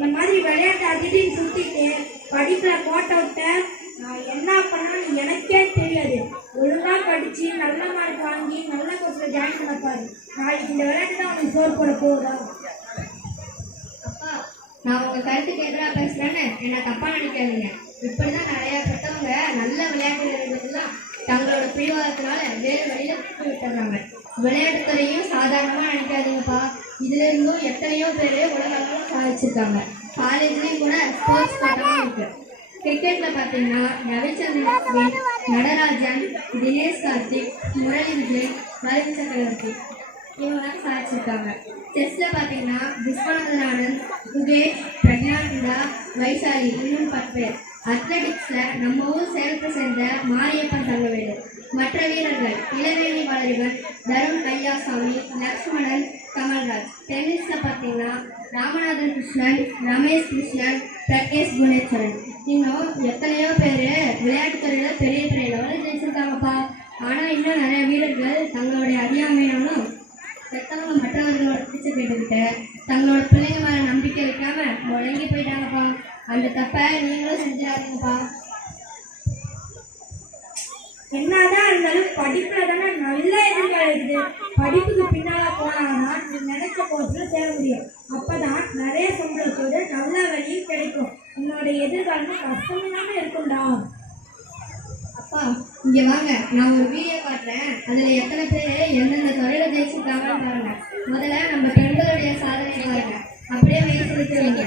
இந்த மாதிரி விளையாட்டு அதிதின்னு சுத்திட்டு படிப்புல கோட்டை விட்ட நான் என்ன பண்ணான்னு எனக்கே தெரியாது. ஒழுங்கா படிச்சு நல்ல மார்க் வாங்கி நல்ல கோர்ஸ்ல ஜாயின் பண்ண பாரு. நாளைக்கு இந்த விளையாட்டு தான் உனக்கு சோறு போட போகுதா? அப்பா, நான் உங்க கருத்துக்கு எதிராக பேசுறேன்னு என்ன தப்பா நினைக்காதீங்க. இப்படிதான் நிறைய பெற்றவங்க நல்ல விளையாட்டு வீரர்கள்லாம் தங்களோட பிடிவாதத்தினால வேறு வழியில விட்டு விட்டுறாங்க. விளையாட்டுத்துறையும் சாதாரணமா நினைக்காதீங்கப்பா. இதுல இருந்தும் எத்தனையோ பேர் உலக அளவில் சாதிச்சிருக்காங்க. காலேஜ்லயும் கூட ஸ்போர்ட்ஸ் கோட்டாவும் இருக்கு. கிரிக்கெட்ல பார்த்தீங்கன்னா ரவிச்சந்திரன் அஸ்வின், நடராஜன், தினேஷ் கார்த்திக், முரளி விஜய், வருண் சக்கரவர்த்தி இவங்கெல்லாம் சாதிச்சிருக்காங்க. செஸ்ல பார்த்தீங்கன்னா விஸ்வநாதன் ஆனந்த், முகேஷ், பிரக்ஞானந்தா, வைசாலி இன்னும் 10 பேர். அத்லெட்டிக்ஸ்ல நம்ம ஊர் சேலத்தை சேர்ந்த மாரியப்பன் தங்கவேலு. மற்ற வீரர்கள் இளவேணி வளரிவன், தருண் ஐயாசாமி, லக்ஷ்மணன், கமல்ராஜ். டென்னிஸ்ல பார்த்தீங்கன்னா ராமநாதன் கிருஷ்ணன், ரமேஷ் கிருஷ்ணன், பிரகேஷ் குணேஸ்வரன் இன்னும் எத்தனையோ பேர் விளையாட்டுத்துறையில பெரிய பெரிய லெவலில் ஜெயிச்சிருக்காங்கப்பா. ஆனால் இன்னும் நிறைய வீரர்கள் தங்களுடைய அறியாமையாலும் பெற்றவங்க மற்றவர்களோட பிடிச்ச கேட்டுக்கிட்டு தங்களோட பிள்ளைங்க மேலே நம்பிக்கை வைக்காம முடங்கி போயிட்டாங்கப்பா. அந்த தப்பை நீங்களும் செஞ்சிடாதீங்கப்பா. என்னதான் இருந்தாலும் படிப்புல தானே நல்ல எதிர்காலம் இருக்குது. படிப்புக்கு பின்னால போனாங்கன்னா நீ நினைச்ச கோர்ஸ்ல சேர முடியும். அப்பதான் நிறைய சம்பளத்தோடு நல்ல வழியும் கிடைக்கும். உன்னோட எதிர்காலம் கஷ்டமில்லாம இருக்கும்டா. அப்பா, இங்க வாங்க, நான் ஒரு வீடியோ காட்டுறேன். அதுல எத்தனை பேர் எந்தெந்த துறையில ஜெயிச்சிருக்காங்கன்னு பாருங்க. முதல்ல நம்ம பெண்களுடைய சாதனை பாருங்க. அப்படியே வயசு வைக்கிறீங்க.